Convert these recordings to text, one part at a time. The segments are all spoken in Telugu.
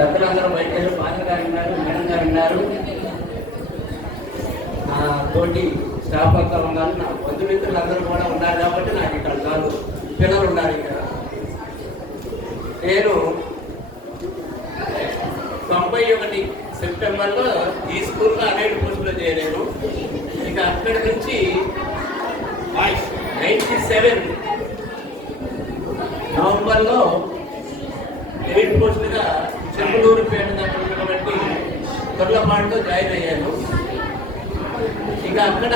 పెద్దలందరూ బయట ఫాదర్ గారు ఉన్నారు, మేడం గారు ఉన్నారు, తోటి స్టాఫ్ అంతా ఉన్నారు, నా బంధుమిత్రులందరూ కూడా ఉన్నారు కాబట్టి నాకు ఇక్కడ చాలు పిల్లలు ఉన్నారు. ఇక్కడ నేను 91 సెప్టెంబర్లో ఈ స్కూల్లో అనేక పోస్టులో చేరాను. ఇక అక్కడి నుంచి 97 నవంబర్లో 8 పోస్టులుగా చెంబలూరుపేట దగ్గర ఉన్నటువంటి తొర్లపాడుతో జాయిన్ అయ్యాను. ఇక అక్కడ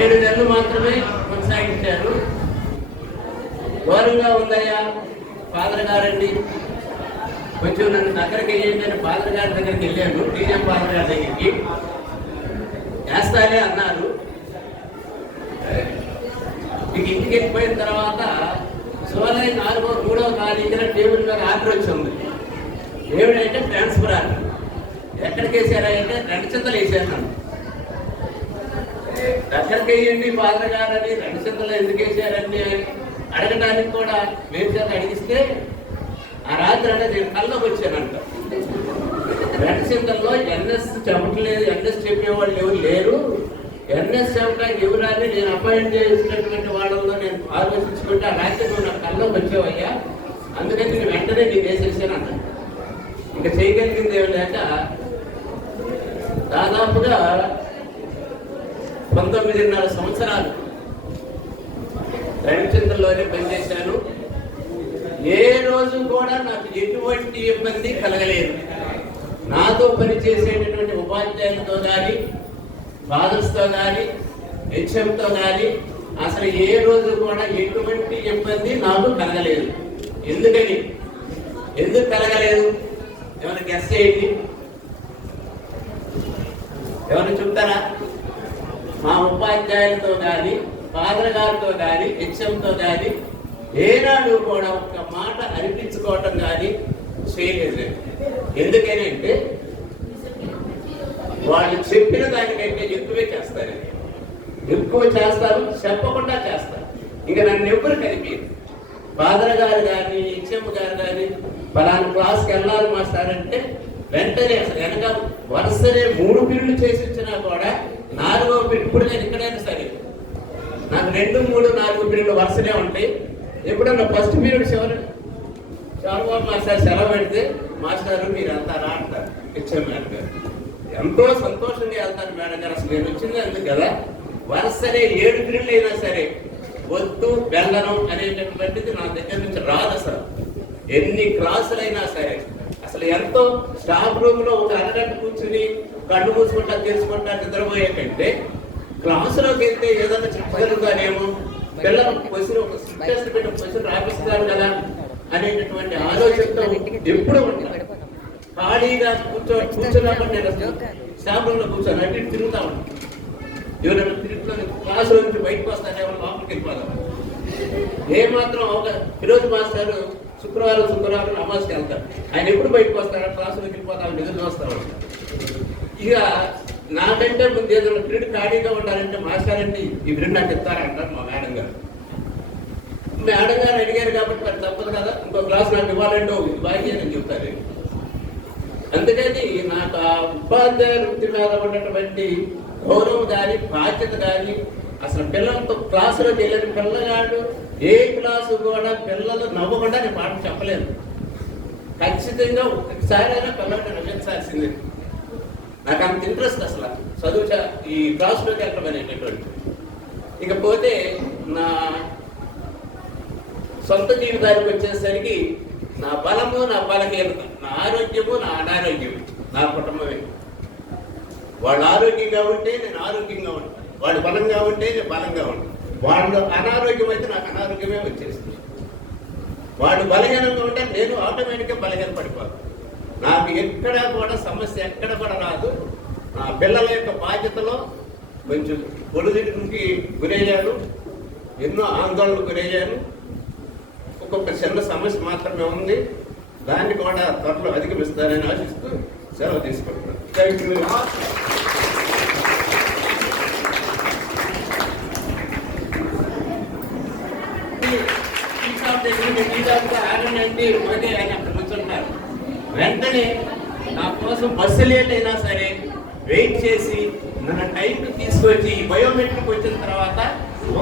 7 నెలలు మాత్రమే కొనసాగించారు. ఘోరంగా ఉందయ్యా ఫాదర్ గారండి, కొంచెం నన్ను దగ్గరికి వెళ్ళండి అని ఫాదర్ గారి దగ్గరికి వెళ్ళాను. టీజం ఫాదర్ గారి దగ్గరికి వేస్తానే అన్నారు. ఇక ఇంటికి వెళ్ళిపోయిన తర్వాత జూలై 3వ తారీఖున టేబుల్ మీద ఆర్డర్ వచ్చింది. ఏమిటంటే ట్రాన్స్ఫర్ ఆర్డర్. ఎక్కడికి వేసారా అంటే 2 చింతలు వేసాను. నన్ను దగ్గరికి వేయండి ఫాదర్ గారు అని 2 చింతలు ఎందుకు వేసారండి అని అడగడానికి కూడా వేసాక అడిగిస్తే ఆ రాత్రి అంటే నేను కల్లోకి వచ్చానంట. 2 చింతల్లో ఎన్ఎస్ చెప్పట్లేదు, ఎన్ఎస్ చెప్పేవాళ్ళు ఎవరు లేరు, ఎన్ఎస్ చెప్పడానికి ఎవరని నేను అపాయింట్ చేసినటువంటి వాళ్ళలో నేను ఆలోచించుకుంటే ఆ రాత్రి నువ్వు నాకు కల్లోకి వచ్చావయ్యా, అందుకని నేను వెంటనే నేను వేసేసాను అన్న. ఇంకా చేయగలిగింది ఏమి లేక దాదాపుగా 19.5 సంవత్సరాలు రణచింతల్లోనే పనిచేశాను. ఏ రోజు కూడా నాకు ఎటువంటి ఇబ్బంది కలగలేదు. నాతో పనిచేసేటటువంటి ఉపాధ్యాయులతో కానీ, ఫాదర్స్తో కానీ, హెచ్ఎంతో కానీ అసలు ఏ రోజు కూడా ఎటువంటి ఇబ్బంది నాకు కలగలేదు. ఎందుకు కలగలేదు? ఏమైనా గెస్ చేయండి, ఎవరైనా చెప్తారా? మా ఉపాధ్యాయులతో కానీ, ఫాదర్ గారితో కానీ, హెచ్ఎంతో కానీ ఏనాడు కూడా ఒక్క మాట అనిపించుకోవటం కానీ చేయలేదు. ఎందుకని అంటే వాళ్ళు చెప్పిన దానికంటే ఎక్కువే చేస్తారు, ఎక్కువ చేస్తారు, చెప్పకుండా చేస్తారు. ఇక నన్ను ఎవ్వరు కలిపేది. ఫాదర్ గారు కానీ, హెచ్ఎం గారు కానీ పలానా క్లాస్కి వెళ్ళాలి మాస్టర్ అంటే వెంటనే అసలు వెనక వరుసనే 3 పీరియడ్లు చేసి వచ్చినా కూడా 4వ పీరియడ్, ఇప్పుడు నేను ఎక్కడైనా సరే నాకు 2, 3, 4 పీరియడ్లు వరుసనే ఉంటాయి. ఎప్పుడన్నా ఫస్ట్ పీరియడ్ చదువు మాస్టర్ సెలవు పెడితే మాస్టర్ మీరు వెళ్తారా అంటారు హెచ్ఎం మేడం గారు. ఎంతో సంతోషంగా వెళ్తాను మేడం గారు, అసలు నేను వచ్చింది అందుకు కదా. వరుసనే 7 పీరియడ్లు అయినా సరే వద్దు వెళ్ళను అనేటటువంటిది నా దగ్గర నుంచి రాదు. అసలు ఎన్ని క్లాసులైనా సరే అసలు ఎంతో స్టాఫ్ రూమ్ లో ఒక అరగంట కూర్చుని కళ్ళు మూసుకుంటా తెలుసుకుంటా నిద్రపోయే కంటే క్లాసులోకి వెళ్తే ఏదైనా చెప్పగలుగుతానేమో, పిల్లలు క్వశ్చన్ రాపిస్తారు కదా అనేటటువంటి ఆలోచనతో ఎప్పుడు ఉంటాను. ఖాళీగా కూర్చోలేకుండా నేను స్టాఫ్ రూమ్ లో కూర్చొని అటు తిరుగుతా ఉంటాను. ఎవరైనా తిరుగుతున్న క్లాసులో నుంచి బయటకు వస్తానేమో, లోపలికి వెళ్ళిపోదాం. ఏమాత్రం ఈరోజు మాస్టర్ శుక్రవారం నమాజ్కి వెళ్తారు. ఆయన ఎప్పుడు బయటకు వస్తారా? క్లాసులోకి వెళ్ళిపోతామని ఎదురు చూస్తా ఉంటారు. ఇక నాకంటే ముందు ఏదైనా పీరియడ్ ఖాళీగా ఉండాలంటే మాస్టర్ అండి ఈ పీరియడ్ నాకు ఇస్తారంటారు మా మేడం గారు. మేడం గారు అడిగారు కాబట్టి మరి తప్పదు కదా, ఇంకో క్లాస్ నాకు ఇవ్వాలంటే బాధ్యత అని చెప్తారు. అందుకని నాకు ఆ ఉపాధ్యాయుల వృత్తి మీద ఉన్నటువంటి గౌరవం కానీ, బాధ్యత కానీ, అసలు పిల్లలతో క్లాసులోకి వెళ్ళిన పిల్లగాడు ఏ క్లాసు కూడా పిల్లలు నవ్వకుండా నేను పాఠం చెప్పలేను. ఖచ్చితంగా ఒక్కసారి అయినా పిల్లల్ని నవ్వించాల్సిందే. నాకు అంత ఇంట్రెస్ట్ అసలు చదువు ఈ క్లాసులోకి వెళ్ళడం అనేటటువంటి. ఇకపోతే నా సొంత జీవితానికి వచ్చేసరికి నా బలము, నా బలహీనత, నా ఆరోగ్యము, నా అనారోగ్యము, నా కుటుంబమే. వాళ్ళు ఆరోగ్యంగా ఉంటే నేను ఆరోగ్యంగా ఉంటాను, వాళ్ళు బలంగా ఉంటే నేను బలంగా ఉంటాను. వాళ్ళు అనారోగ్యం అయితే నాకు అనారోగ్యమే వచ్చేస్తుంది. వాళ్ళు బలహీనంగా ఉంటే నేను ఆటోమేటిక్గా బలహీన పడిపోతాను. నాకు ఎక్కడ కూడా సమస్య ఎక్కడ కూడా రాదు. నా పిల్లల యొక్క బాధ్యతలో కొంచెం ఒడిదుడికి గురయ్యాను, ఎన్నో ఆందోళనకు గురయ్యాను. ఒక్కొక్క చిన్న సమస్య మాత్రమే ఉంది, దాన్ని కూడా త్వరలో అధిగమిస్తారని ఆశిస్తూ సెలవు తీసుకుంటున్నాను. Thank you. ఆడండి అంటే ఆయన అక్కడ నుంచి వెంటనే నా కోసం బస్సు లేట్ అయినా సరే వెయిట్ చేసి నన్ను టైంకి తీసుకొచ్చి బయోమెట్రిక్ వచ్చిన తర్వాత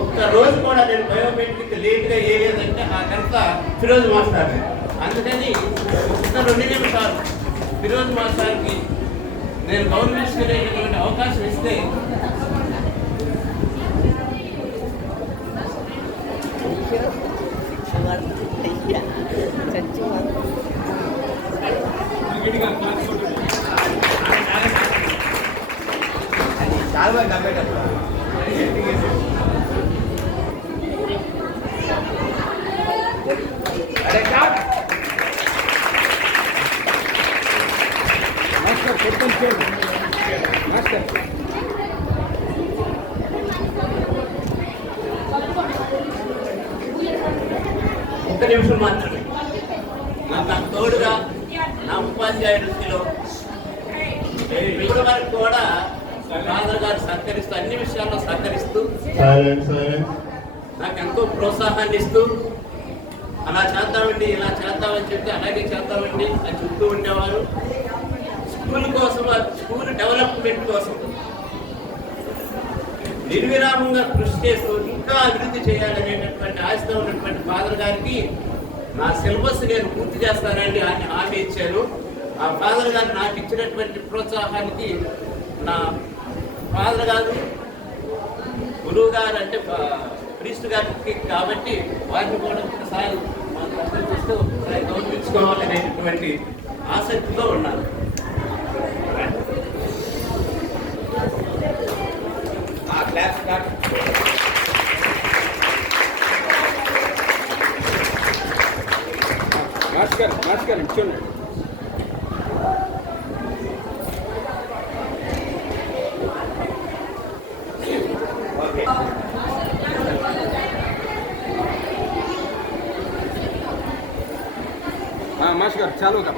ఒక్క రోజు కూడా నేను బయోమెట్రిక్ లేట్గా వేయలేదంటే ఆ కనుక ఫిరోజ్ మాస్టర్. అందుకని 2 నిమిషాలు ఫిరోజ్ మాస్టర్కి నేను గౌరవించుకునేటటువంటి అవకాశం ఇస్తే ఒక్క నిమిషం మాత్రమే నాకు తోడుగా నా ఉపాధ్యాయ వృత్తిలో ఇప్పటి వరకు కూడా ఫాదర్ గారు సహకరిస్తూ అన్ని విషయాల్లో సహకరిస్తూ నాకు ఎంతో ప్రోత్సాహాన్ని ఇస్తూ అలా చేద్దామండి ఇలా చేద్దామని చెప్తే అలాగే చేద్దామండి అని చెప్తూ ఉండేవారు. స్కూల్ కోసం స్కూల్ డెవలప్మెంట్ కోసం నిర్విరామంగా కృషి చేస్తూ ఇంకా అభివృద్ధి చేయాలనేటటువంటి ఆశతో ఉన్నటువంటి ఫాదర్ గారికి నా సిలబస్ నేను పూర్తి చేస్తానండి అని హామీ ఇచ్చాను. ఆ ఫాదర్ గారు నాకు ఇచ్చినటువంటి ప్రోత్సాహానికి నా ఫాదర్ గారు గురువు గారు అంటే ప్రీస్ట్ గారికి కాబట్టి వారిని కూడా ఒకసారి చూస్తూ గౌరవించుకోవాలనేటువంటి ఆసక్తితో ఉన్నారు. మాస్కర్ చూడండి. मास्टर चालू का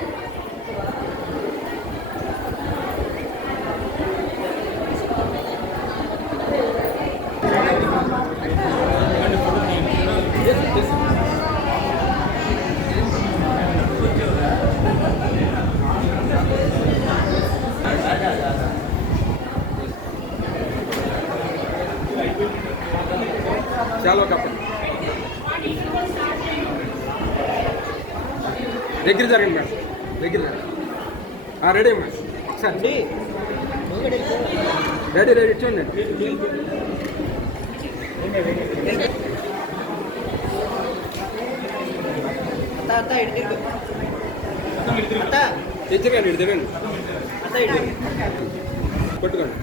चालू का దగ్గర జరగండి మేడం, దగ్గర రెడీ మేడం, ఒకసారి రెడీ చూడండి. తెచ్చకండి, ఇటు తెగండి, కొట్టుకోండి.